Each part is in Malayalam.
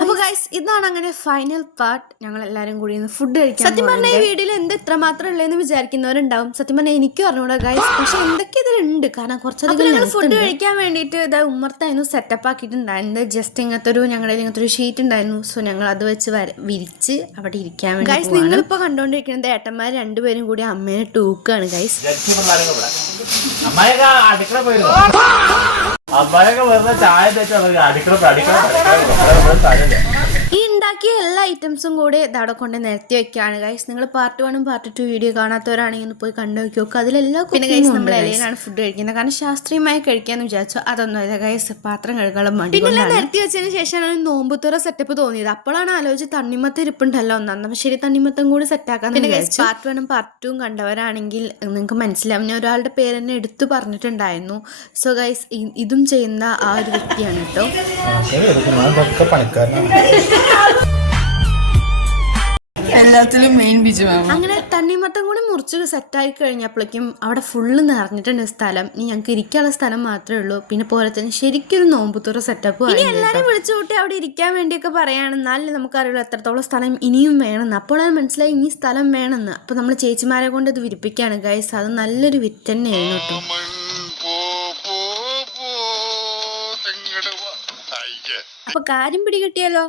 അപ്പോൾ ഗൈസ് ഇതാണ് അങ്ങനെ ഫൈനൽ പാർട്ട്. ഞങ്ങൾ എല്ലാവരും കൂടി ഫുഡ് കഴിക്കാൻ. സത്യം പറഞ്ഞാൽ ഈ വീഡിയോയിൽ എന്ത് ഇത്രമാത്രം ഉള്ളതെന്ന് വിചാരിക്കുന്നവരുണ്ടാവും. സത്യം പറഞ്ഞാൽ എനിക്കും അറിഞ്ഞൂടാ ഗൈസ്, പക്ഷെ എന്തൊക്കെ ഇതിലുണ്ട്. കാരണം കുറച്ചധികം ഫുഡ് കഴിക്കാൻ വേണ്ടിയിട്ട് ഇതാ ഉമ്മർത്തായിരുന്നു സെറ്റപ്പ് ആക്കിയിട്ടുണ്ടായിരുന്നത്. ജസ്റ്റ് ഞങ്ങളുടെ ഇങ്ങനത്തെ ഒരു ഷീറ്റ് ഉണ്ടായിരുന്നു. സോ ഞങ്ങൾ അത് വെച്ച് വിരിച്ച് അവിടെ ഇരിക്കാൻ വേണ്ടി. ഗൈസ് നിങ്ങളിപ്പോൾ കണ്ടുകൊണ്ടിരിക്കുന്നത് ഏട്ടന്മാർ രണ്ടുപേരും കൂടി അമ്മേനെ ടൂക്കാണ് ഗൈസ്. ഈ ഉണ്ടാക്കിയ എല്ലാ ഐറ്റംസും കൂടി അവിടെ കൊണ്ട് നിരത്തി വെക്കുകയാണ് ഗൈസ്. നിങ്ങൾ പാർട്ട് 1 പാർട്ട് 2 വീഡിയോ കാണാത്തവരാണെങ്കിൽ പോയി കണ്ടു നോക്കി. അതിലെല്ലാം പിന്നെ ഗൈസ് നമ്മൾ ഇലയിലാണ് ഫുഡ് കഴിക്കുന്നത്. കാരണം ശാസ്ത്രീയമായി കഴിക്കാന്ന് വിചാരിച്ചു. അതൊന്നുമില്ല ഗൈസ്, പാത്രം കഴുകാനും മടി. പിന്നെ നിരത്തി വെച്ചതിന് ശേഷമാണ് നോമ്പുത്തുറ സെറ്റപ്പ് തോന്നിയത്. അപ്പോഴാണ് ആലോചിച്ച് തണ്ണിമത്തം ഇരിപ്പുണ്ടല്ലോ ഒന്നാം ശരി തണ്ണിമത്തം കൂടി സെറ്റാക്കാന്ന് വിചാരിച്ചു. പാർട്ട് 1 പാർട്ട് 2 കണ്ടവരാണെങ്കിൽ നിങ്ങൾക്ക് മനസ്സിലാവും. ഞാൻ ഒരാളുടെ പേര് തന്നെ എടുത്തു പറഞ്ഞിട്ടുണ്ടായിരുന്നു. സോ ഗൈസ് ഇതും ചെയ്യുന്ന ആ ഒരു വ്യക്തിയാണ് കേട്ടോ. എല്ലാത്തിലും മെയിൻ ബിജുവാണ്. അങ്ങനെ തണ്ണിമത്തം കൂടി മുറിച്ച് സെറ്റായി കഴിഞ്ഞപ്പോഴേക്കും അവിടെ ഫുള്ള് നിറഞ്ഞിട്ടുണ്ട് സ്ഥലം. ഇനി ഞങ്ങൾക്ക് ഇരിക്കാനുള്ള സ്ഥലം മാത്രമേ ഉള്ളൂ. പിന്നെ പോലെ തന്നെ ശരിക്കൊരു നോമ്പുത്തുറ സെറ്റപ്പ്. ഇനി എല്ലാവരും വിളിച്ചു കൂട്ടി അവിടെ ഇരിക്കാൻ വേണ്ടിയൊക്കെ പറയാണ്. എന്നാലും നമുക്കറിയുള്ളൂ എത്രത്തോളം സ്ഥലം ഇനിയും വേണമെന്ന്. അപ്പോഴാണ് മനസ്സിലായി ഇനി സ്ഥലം വേണമെന്ന്. അപ്പോൾ നമ്മൾ ചേച്ചിമാരെ കൊണ്ട് ഇത് വിരിപ്പിക്കുകയാണ് ഗൈസ്. അത് നല്ലൊരു വിറ്റ് തന്നെയായിരുന്നു കേട്ടോ. അപ്പൊ കാര്യം പിടികിട്ടിയല്ലോ.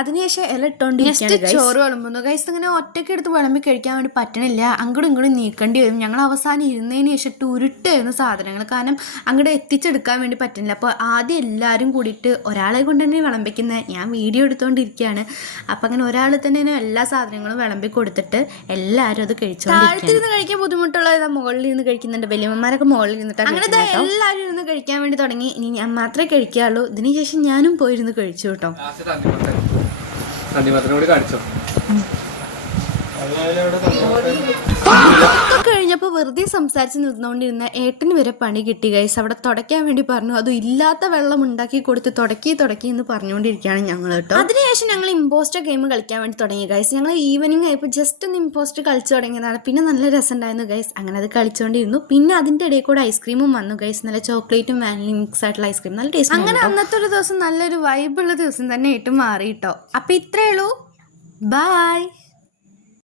അതിനുശേഷം ഇല ഇട്ടോണ്ടിരിക്കുകയാണ്. ചോറ് വിളമ്പുന്നു ഗൈസ്. അങ്ങനെ ഒറ്റയ്ക്ക് എടുത്ത് വിളമ്പി കഴിക്കാൻ വേണ്ടി പറ്റണില്ല. അങ്ങോട്ടും ഇങ്ങോട്ടും നീക്കേണ്ടി വരും. ഞങ്ങൾ അവസാനം ഇരുന്നതിന് ശേഷം ഉരുട്ടായിരുന്നു സാധനങ്ങൾ. കാരണം അങ്ങോട്ട് എത്തിച്ചെടുക്കാൻ വേണ്ടി പറ്റുന്നില്ല. അപ്പോൾ ആദ്യം എല്ലാവരും കൂടിയിട്ട് ഒരാളെ കൊണ്ട് തന്നെ വിളമ്പിക്കുന്നത്. ഞാൻ വീഡിയോ എടുത്തുകൊണ്ടിരിക്കുകയാണ്. അപ്പം അങ്ങനെ ഒരാൾ തന്നെ എല്ലാ സാധനങ്ങളും വിളമ്പി കൊടുത്തിട്ട് എല്ലാവരും അത് കഴിച്ചുകൊണ്ടിരിക്കുന്നു. കഴിക്കാൻ ബുദ്ധിമുട്ടുള്ളത് മുകളിൽ ഇരുന്ന് കഴിക്കുന്നുണ്ട്. വലിയമ്മമാരൊക്കെ മുകളിൽ ഇരുന്നിട്ട് അങ്ങനെ എല്ലാവരും ഇരുന്ന് കഴിക്കാൻ വേണ്ടി തുടങ്ങി. ഇനി ഞാൻ മാത്രമേ കഴിക്കാറുള്ളൂ. ഇതിനുശേഷം ഞാനും പോയിരുന്നു കഴിച്ചു കേട്ടോ. കഴിഞ്ഞപ്പോൾ വെറുതെ സംസാരിച്ച് നിന്നുകൊണ്ടിരുന്ന ഏട്ടന് വരെ പണി കിട്ടി ഗൈസ്. അവിടെ തുടയ്ക്കാൻ വേണ്ടി പറഞ്ഞു. അതും ഇല്ലാത്ത വെള്ളം ഉണ്ടാക്കി കൊടുത്ത് തുടക്കി എന്ന് പറഞ്ഞുകൊണ്ടിരിക്കുകയാണ് ഞങ്ങൾ കേട്ടോ. അതിനുശേഷം ഞങ്ങൾ ഇമ്പോസ്റ്റർ ഗെയിം കളിക്കാൻ വേണ്ടി തുടങ്ങി ഗൈസ്. ഞങ്ങൾ ഈവനിങ് ആയപ്പോൾ ജസ്റ്റ് ഒന്ന് ഇമ്പോസ്റ്റർ കളിച്ചു തുടങ്ങിയതാണ്. പിന്നെ നല്ല രസം ഉണ്ടായിരുന്നു ഗൈസ്. അങ്ങനെ അത് കളിച്ചുകൊണ്ടിരുന്നു. പിന്നെ അതിൻ്റെ ഇടയിൽ കൂടെ ഐസ്ക്രീമും വന്നു ഗൈസ്. നല്ല ചോക്ലേറ്റും വാനിലയും മിക്സ് ആയിട്ടുള്ള ഐസ്ക്രീം, നല്ല ടേസ്റ്റ്. അങ്ങനെ അന്നത്തെ ഒരു ദിവസം നല്ലൊരു വൈബുള്ള ദിവസം തന്നെ ആയിട്ട് മാറി കേട്ടോ. അപ്പോൾ ഇത്രയേ ഉള്ളൂ. ബൈ.